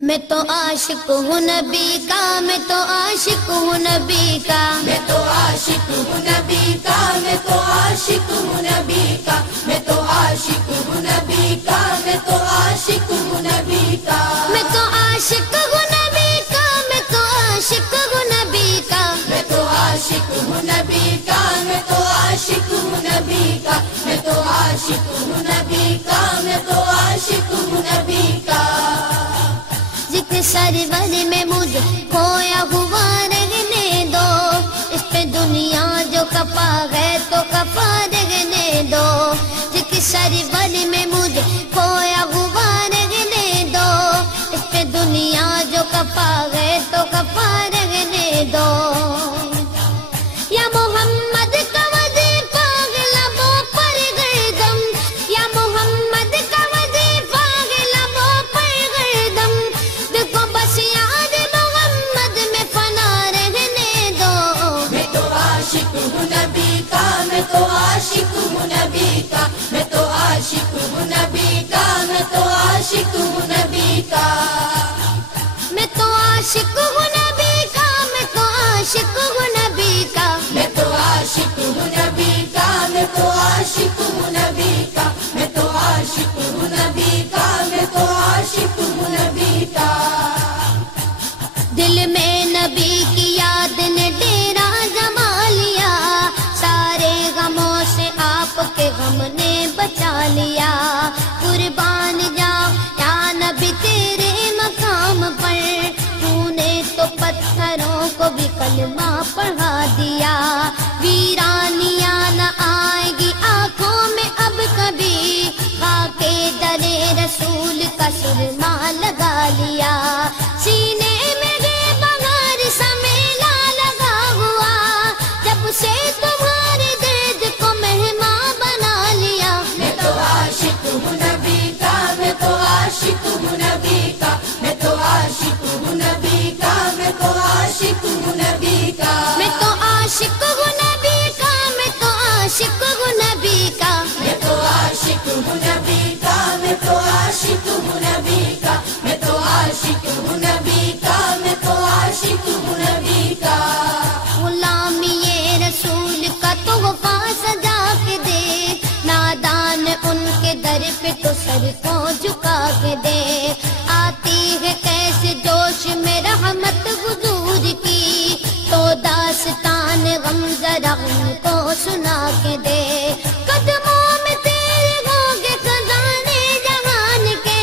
میں تو عاشق ہوں نبی کا، میں تو عاشق ہوں نبی کا، میں تو عاشق ہوں نبی کا، میں تو عاشق ہوں نبی کا، میں تو عاشق ہوں نبی کا، میں تو عاشق ہوں نبی کا، میں تو عاشق ہوں نبی کا، میں تو عاشق ہوں نبی کا، میں تو عاشق ہوں نبی کا، میں تو عاشق ہوں نبی کا، میں تو عاشق ہوں نبی کا، میں تو عاشق ہوں نبی کا، ذکر سرور میں مجھے کھویا ہوا رہنے دو، اس پہ دنیا جو کپا ہے تو کپا رہنے دو، ذکر سرور میں مجھے کھویا ہوا رہنے دو، اس پہ دنیا جو کپا ہے تو کپا رہنے دو، یا محمد کا وظیفہ ہے لبوں پر گردم، یا محمد کا وظیفہ ہے لبوں پر گردم، دیکھو بس یاد محمد میں فنا رہنے دو، میں تو عاشق ہوں نبی کا، میں تو عاشق ہوں نبی کا، میں تو عاشق ہوں نبی کا، میں تو عاشق ہوں نبی کا، میں تو عاشق ہوں نبی کا، میں تو عاشق ہوں نبی کا، میں تو عاشق ہوں نبی کا، میں تو عاشق ہوں نبی کا، میں تو عاشق ہوں نبی کا، میں تو عاشق ہوں نبی کا، دل میں نبی کی یاد نے ڈیرا جما لیا، سارے غموں سے آپ کے غم نے بچا لیا، قربان جاؤ یا نبی تیرے مقام پر، تو نے تو پتھروں کو بھی کلمہ پڑھا دیا، ویرانیاں نہ آئے گی آنکھوں میں اب کبھی، خاک در رسول کا سرما لگا لیا، سینے میں بے بغیر سمیلا لگا ہوا، جب سے تمہارے درد کو مہمان بنا لیا، میں تو عاشق ہوں نبی کا، میں تو عاشق ہوں نبی کا، میں تو عاشق ہوں نبی کا، میں تو عاشق ہوں نبی کا، میں تو عاشق ہوں نبی کا، میں تو عاشق ہوں نبی کا، میں تو عاشق ہوں نبی کا، میں تو عاشق ہوں نبی کا، میں تو عاشق ہوں نبی کا، میں تو عاشق ہوں نبی کا، غلامی رسول کا تحفہ سجا کے دے، نادان ان کے در پہ تو سر کو جھکا کے دے، آتی ہے کیسے جوش میں رحمت حضور کی، تو داستان غم ذرا ان کو سنا کے دے، قدموں میں تیرے ہوں گے خزانے جہان کے،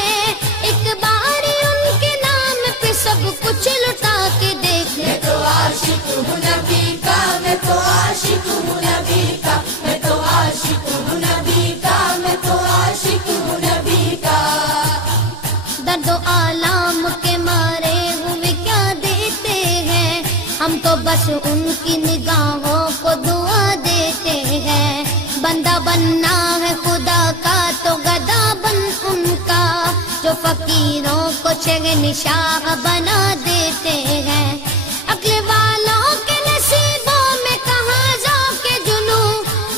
ایک بار ان کے نام پہ سب کچھ لٹا کے دیکھ، میں تو عاشق ہوں نبی کا، میں تو عاشق ہوں نبی کا، میں تو عاشق ہوں نبی کا، میں تو عاشق ہوں نبی کا، درد و آلام کے مارے ہوئے کیا دیتے ہیں، ہم تو بس ان کی نگاہوں کو دعا دیتے ہیں، بندہ بننا ہے خدا کا تو گدا بن ان کا، جو فقیروں کو شہنشاہ بنا دیتے ہیں، عقل والوں کے نصیبوں میں کہاں ذوق جنوں،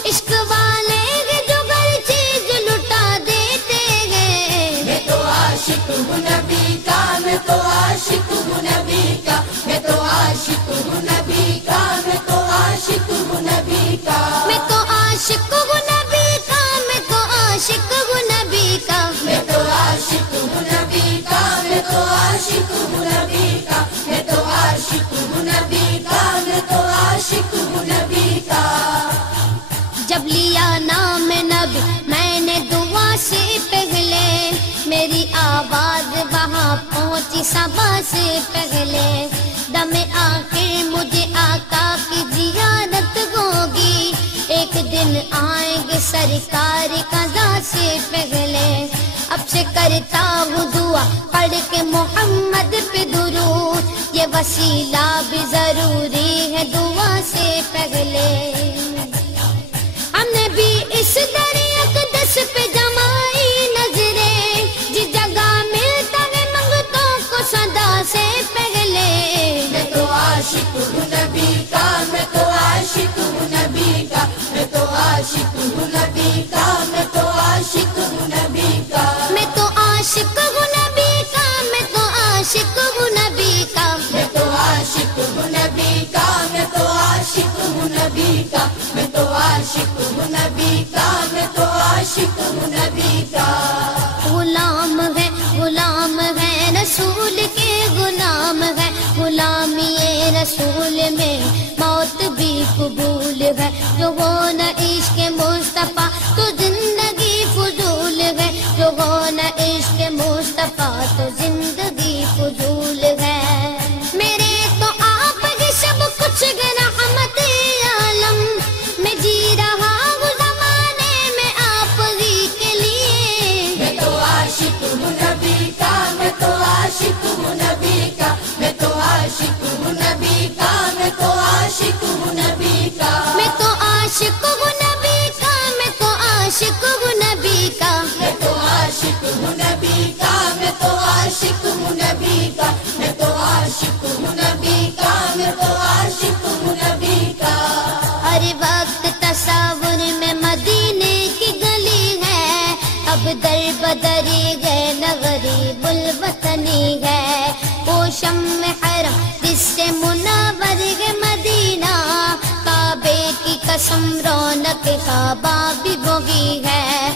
عشق والے ہیں جو ہر چیز لٹا دیتے ہیں، میں تو عاشق ہوں نبی کا، میں تو عاشق ہوں نبی کا، میں تو عاشق ہوں نبی کا، میں تو عاشق ہوں نبی کا، میں تو عاشق ہوں نبی کا، میں تو عاشق ہوں نبی کا، میں تو عاشق ہوں نبی کا، میں تو عاشق ہوں نبی کا، میں تو عاشق ہوں نبی کا، میں تو عاشق ہوں نبی کا، جب لیا نام نبی میں نے دعا سے پہلے، میری آواز وہاں پہنچی صبا سے پہلے، دم آخر مجھے آقا کی زیارت ہوگی، ایک دن آئیں گے سرکار قضا سے پہلے، اب سے کرتا ہوں دعا پڑھ کے محمد پہ درود، یہ وسیلہ بھی ضروری ہے دعا سے پہلے، ہم نے بھی اس دریا اقدس پہ جمائی نظریں، جس جگہ ملتا ہے منگتوں کو صدا سے پہلے، میں تو عاشق ہوں نبی کا، میں تو عاشق ہوں نبی کا، میں تو عاشق ہوں نبی کا، میں تو عاشق ہوں نبی کا، میں تو عاشق ہوں نبی کا، میں تو عاشق ہے رسول کے غلام ہے، غلامی رسول میں موت بھی قبول ہے، جو ہو نہ عشق مصطفیٰ تو زندگی فضول ہے، جو ہو نہ عشق مصطفیٰ تو زندگی فضول ہے۔ میرے تو آپ ہی سب کچھ ہے رحمت عالم، میں جی رہا ہوں زمانے میں آپ ہی کے لیے۔ میں تو عاشق ہوں نبی کا، میں تو عاشق ہوں نبی کا، میں تو عاشق ہوں نبی کا، میں تو عاشق ہوں نبی کا، میں تو عاشق ہوں نبی کا، میں تو عاشق ہوں نبی کا، میں تو عاشق ہوں نبی کا، میں تو عاشق ہوں نبی کا، میں تو عاشق ہوں نبی کا، میں تو عاشق ہوں نبی کا۔ ہر وقت تصور میں مدینے کی گلی ہے، اب در بدری گئے نہ غریب الوطنی ہے، وہ شمع حرم جس سے منور ہے مدینہ، کعبے کی قسم رونق کعبہ بھی وہی ہے،